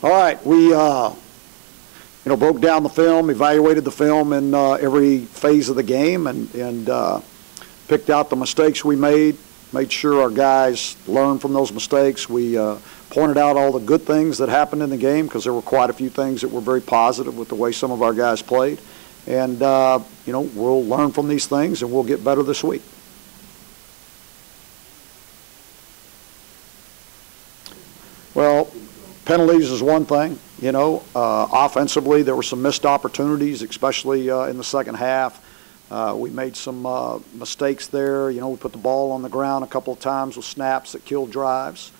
All right, we broke down the film, evaluated the film in every phase of the game, and picked out the mistakes we made sure our guys learned from those mistakes. We pointed out all the good things that happened in the game, because there were quite a few things that were very positive with the way some of our guys played. And, we'll learn from these things, and we'll get better this week. Well, penalties is one thing. Offensively, there were some missed opportunities, especially in the second half. We made some mistakes there. We put the ball on the ground a couple of times with snaps that killed drives.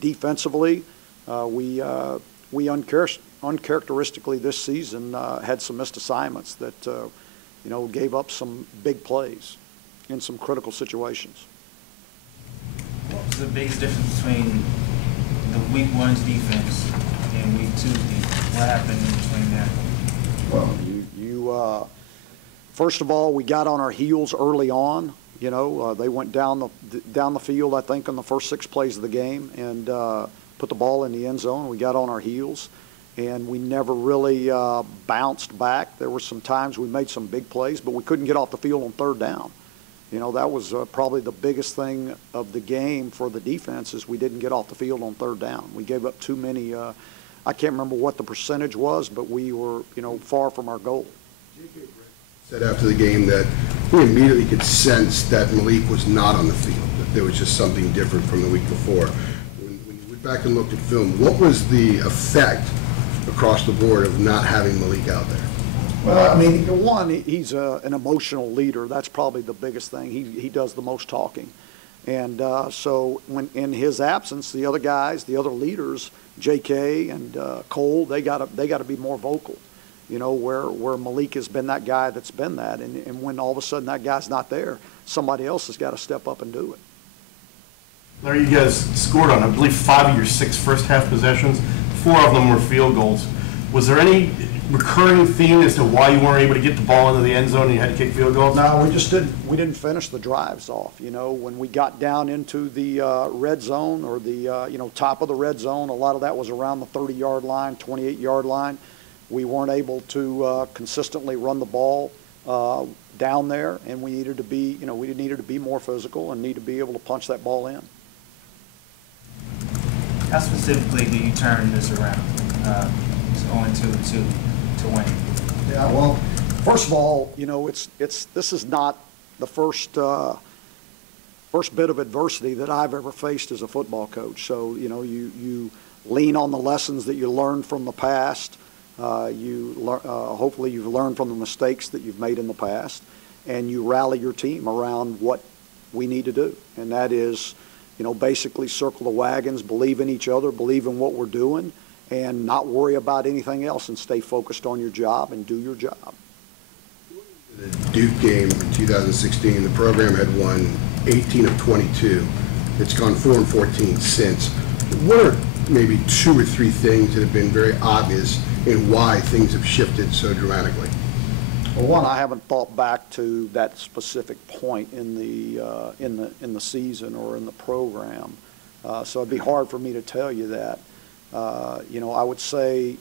Defensively, we uncharacteristically this season had some missed assignments that, gave up some big plays in some critical situations. What was the biggest difference between the Week 1's defense and Week 2's defense? What happened in between that? Well, first of all, we got on our heels early on. They went down the field, I think, on the first 6 plays of the game and put the ball in the end zone. We got on our heels, and we never really bounced back. There were some times we made some big plays, but we couldn't get off the field on third down. That was probably the biggest thing of the game for the defense, is we didn't get off the field on third down. We gave up too many. I can't remember what the percentage was, but we were, far from our goal. Said after the game that we immediately could sense that Malik was not on the field, that there was just something different from the week before. When you went back and looked at film, what was the effect across the board of not having Malik out there? Well, one, he's an emotional leader. That's probably the biggest thing. He does the most talking. And so when in his absence, the other guys, the other leaders, J.K. and Cole, they got to be more vocal. Where Malik has been that guy that's been that. And when all of a sudden that guy's not there, somebody else has got to step up and do it. Larry, you guys scored on, I believe, 5 of your 6 first-half possessions. 4 of them were field goals. Was there any recurring theme as to why you weren't able to get the ball into the end zone and you had to kick field goals? No, we didn't finish the drives off. When we got down into the red zone, or the top of the red zone, a lot of that was around the 30-yard line, 28-yard line. We weren't able to consistently run the ball down there, and we needed to be, we needed to be more physical and need to be able to punch that ball in. How specifically do you turn this around, going to win? Yeah, well, first of all, this is not the first bit of adversity that I've ever faced as a football coach. So you lean on the lessons that you learned from the past. Hopefully you've learned from the mistakes that you've made in the past, and you rally your team around what we need to do, and that is, basically circle the wagons, believe in each other, believe in what we're doing, and not worry about anything else, and stay focused on your job and do your job. The Duke game in 2016, the program had won 18 of 22. It's gone 4-14 since. What are maybe 2 or 3 things that have been very obvious in why things have shifted so dramatically? Well, one, I haven't thought back to that specific point in the season or in the program, so it'd be hard for me to tell you that. I would say,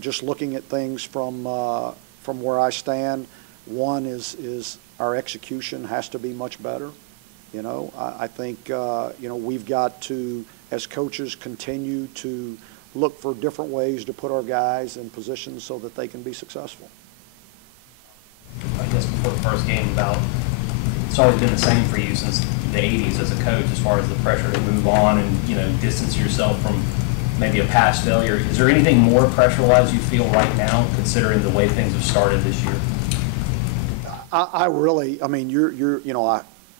just looking at things from where I stand, one is our execution has to be much better. I think we've got to, as coaches, continue to look for different ways to put our guys in positions so that they can be successful. I guess before the first game, it's always been the same for you since the 80s as a coach, as far as the pressure to move on and distance yourself from maybe a past failure. Is there anything more pressure-wise you feel right now, considering the way things have started this year?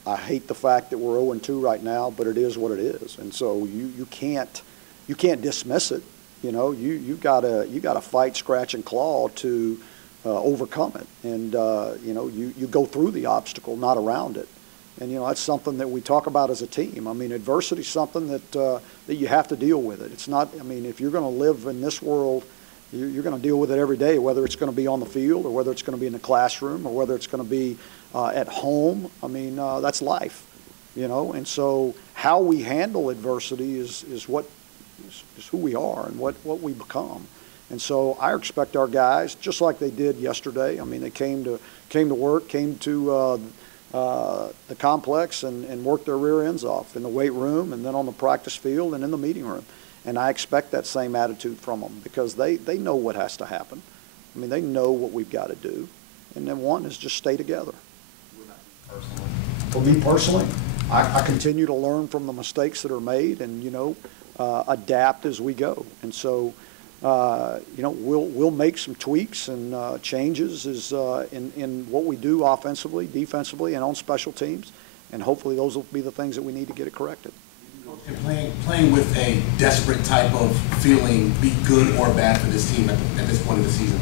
I hate the fact that we're 0-2 right now, but it is what it is, and so you can't dismiss it. You gotta fight, scratch, and claw to overcome it, and you go through the obstacle, not around it. And that's something that we talk about as a team. Adversity is something that you have to deal with it. It's not. If you're going to live in this world, you're going to deal with it every day, whether it's going to be on the field or whether it's going to be in the classroom or whether it's going to be at home. That's life, And so how we handle adversity is what is who we are and what we become. And so I expect our guys, just like they did yesterday. I mean, they came to work, came to the complex and worked their rear ends off in the weight room and then on the practice field and in the meeting room. And I expect that same attitude from them because they know what has to happen. I mean, they know what we've got to do. And then one is just stay together. Personally. For me personally, I continue to learn from the mistakes that are made and, adapt as we go. And so, we'll make some tweaks and changes in what we do offensively, defensively, and on special teams. And hopefully those will be the things that we need to get it corrected. Can playing with a desperate type of feeling be good or bad for this team at this point of the season?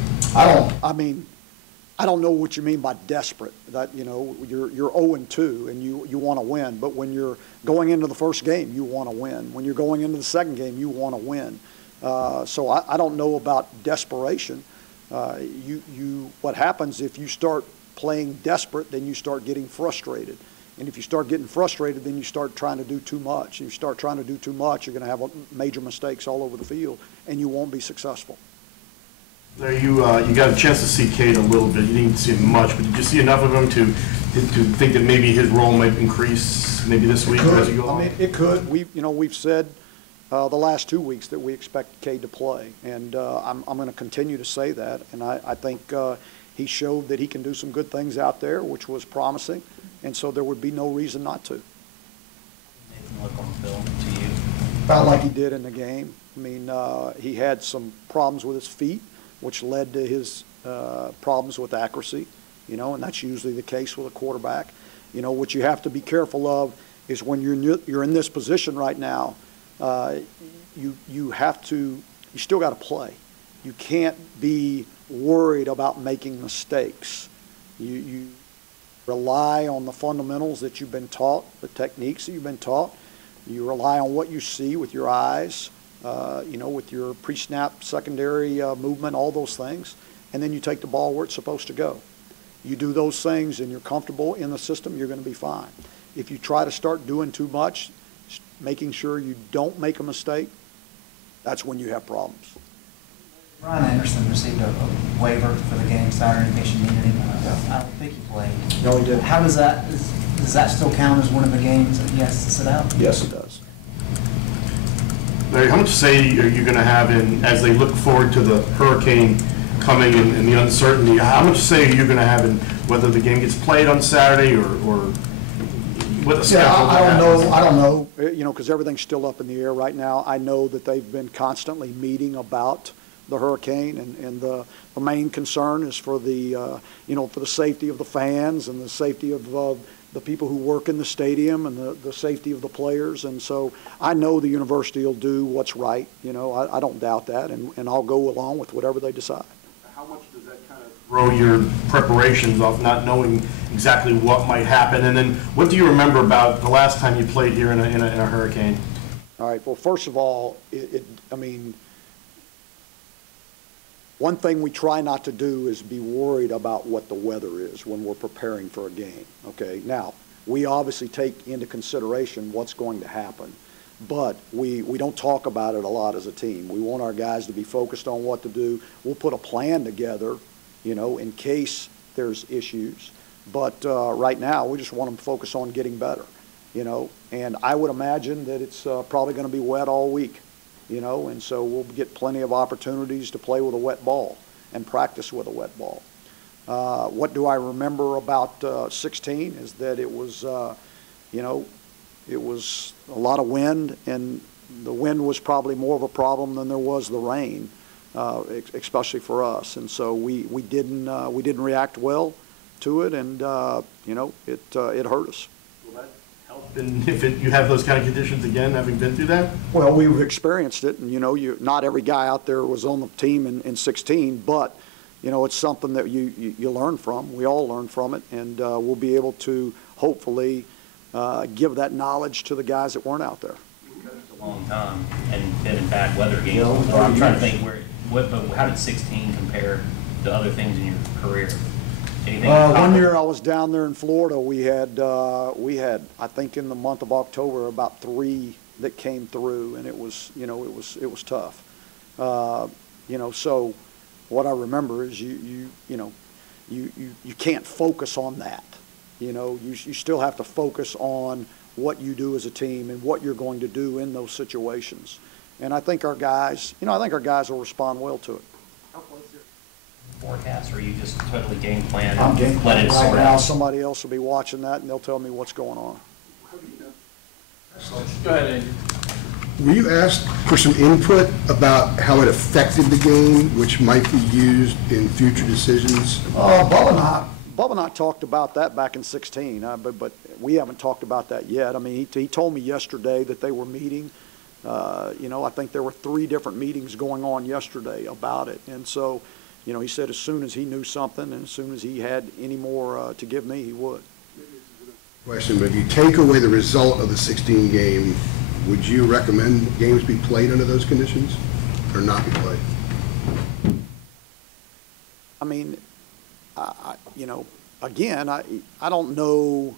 I don't know what you mean by desperate. That, you're 0-2 and you want to win. But when you're going into the first game, you want to win. When you're going into the second game, you want to win. So I don't know about desperation. What happens if you start playing desperate, then you start getting frustrated. And if you start getting frustrated, then you start trying to do too much. If you start trying to do too much, you're going to have major mistakes all over the field, and you won't be successful. There you got a chance to see Cade a little bit. You didn't see him much, but did you see enough of him to think that maybe his role might increase maybe this week as you go along? I mean, it could. We've said the last 2 weeks that we expect Cade to play, and I'm going to continue to say that. And I think he showed that he can do some good things out there, which was promising, and so there would be no reason not to. Nathan, look on film to you. Felt like he did in the game. I mean, he had some problems with his feet, which led to his problems with accuracy, and that's usually the case with a quarterback. What you have to be careful of is when you're in this position right now, you still got to play. You can't be worried about making mistakes. You rely on the fundamentals that you've been taught, the techniques that you've been taught. You rely on what you see with your eyes, with your pre-snap secondary movement, all those things, and then you take the ball where it's supposed to go. You do those things and you're comfortable in the system, you're going to be fine. If you try to start doing too much, making sure you don't make a mistake, that's when you have problems. Brian Anderson received a waiver for the game Saturday in case you needed him. I don't think he played. No, he didn't. How does that still count as one of the games that he has to sit out? Yes, it does. Larry, how much say are you going to have in, as they look forward to the hurricane coming and the uncertainty, how much say are you going to have in whether the game gets played on Saturday or what the schedule I don't know, because everything's still up in the air right now. I know that they've been constantly meeting about the hurricane, and the main concern is for the, for the safety of the fans and the safety of the people who work in the stadium and the safety of the players. And so I know the university will do what's right. I don't doubt that, and I'll go along with whatever they decide. How much does that kind of throw your preparations off, not knowing exactly what might happen? And then what do you remember about the last time you played here in a hurricane? All right, well, first of all, one thing we try not to do is be worried about what the weather is when we're preparing for a game, okay? Now, we obviously take into consideration what's going to happen, but we don't talk about it a lot as a team. We want our guys to be focused on what to do. We'll put a plan together, in case there's issues. But right now, we just want them to focus on getting better, And I would imagine that it's probably going to be wet all week. And so we'll get plenty of opportunities to play with a wet ball and practice with a wet ball. What do I remember about 16 is that it was, it was a lot of wind, and the wind was probably more of a problem than there was the rain, especially for us. And so we didn't react well to it, and it hurt us. And if you have those kind of conditions again, having been through that? Well, we've experienced it, and not every guy out there was on the team in 16, but it's something that you learn from. We all learn from it, and we'll be able to hopefully give that knowledge to the guys that weren't out there. It's a long time and been in bad weather games. So I'm trying to think how did 16 compare to other things in your career? One year I was down there in Florida. We had I think in the month of October about three that came through, and it was, you know, it was tough. You know, so what I remember is you can't focus on that. You know, you still have to focus on what you do as a team and what you're going to do in those situations. And I think our guys, you know, I think our guys will respond well to it. How close is your forecast, or are you just totally game plan I'm and game let planning it right sort now. out? Somebody else will be watching that, and they'll tell me what's going on. Go ahead, Andrew. Were you asked for some input about how it affected the game, which might be used in future decisions? Bubba and I talked about that back in 16, but we haven't talked about that yet. I mean, he told me yesterday that they were meeting. You know, I think there were 3 different meetings going on yesterday about it. And so, you know, he said as soon as he knew something and as soon as he had any more to give me, he would. Question, but if you take away the result of the 16 game, would you recommend games be played under those conditions or not be played? I mean, you know, again, I don't know.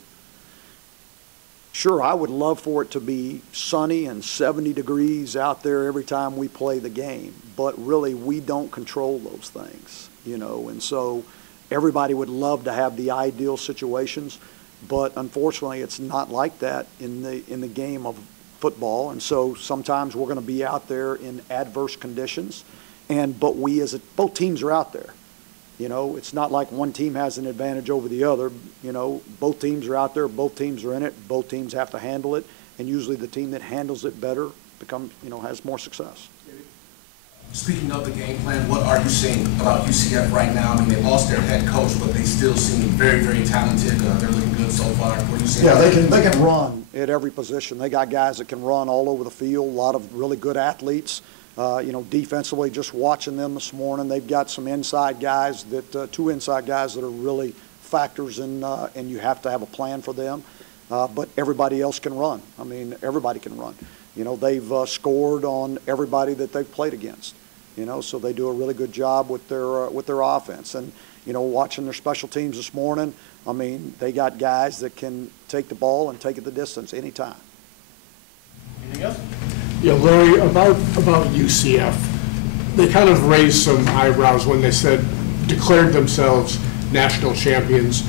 Sure, I would love for it to be sunny and 70 degrees out there every time we play the game, but really we don't control those things, you know, and so everybody would love to have the ideal situations, but unfortunately it's not like that in the game of football, and so sometimes we're going to be out there in adverse conditions, but both teams are out there. You know, it's not like one team has an advantage over the other. You know, both teams are out there, both teams are in it, both teams have to handle it, and usually the team that handles it better has more success. Speaking of the game plan, what are you seeing about UCF right now? I mean, they lost their head coach, but they still seem very, very talented. They're looking good so far. What are you seeing? Yeah, they can run at every position. They got guys that can run all over the field, a lot of really good athletes. You know, defensively, just watching them this morning, they've got some inside guys, 2 inside guys that are really factors in, and you have to have a plan for them. But everybody else can run. I mean, everybody can run. You know, they've scored on everybody that they've played against. You know, so they do a really good job with their offense. And you know, watching their special teams this morning, I mean, they got guys that can take the ball and take it the distance anytime. Anything else? Yeah, Larry, about UCF, they kind of raised some eyebrows when they said, declared themselves national champions.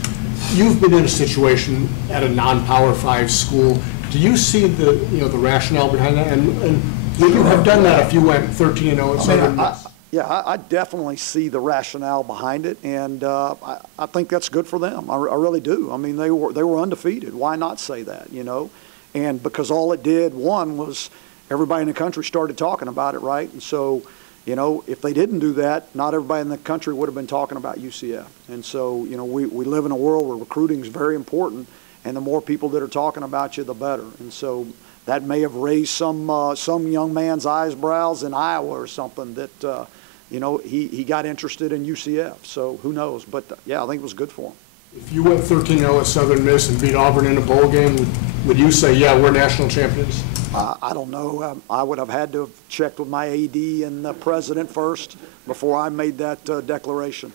You've been in a situation at a non-Power 5 school. Do you see the rationale behind that? And would you have done that if you went 13-0 at Southern Miss? Yeah, I definitely see the rationale behind it, and I think that's good for them. I really do. I mean, they were undefeated. Why not say that, you know? And because all it did, one, was everybody in the country started talking about it, right? And so, you know, if they didn't do that, not everybody in the country would have been talking about UCF. And so, you know, we live in a world where recruiting is very important, and the more people that are talking about you, the better. And so that may have raised some young man's eyebrows in Iowa or something that, you know, he got interested in UCF. So who knows? But, yeah, I think it was good for him. If you went 13-0 at Southern Miss and beat Auburn in a bowl game, would you say, yeah, we're national champions? I don't know. I would have had to have checked with my AD and the president first before I made that declaration.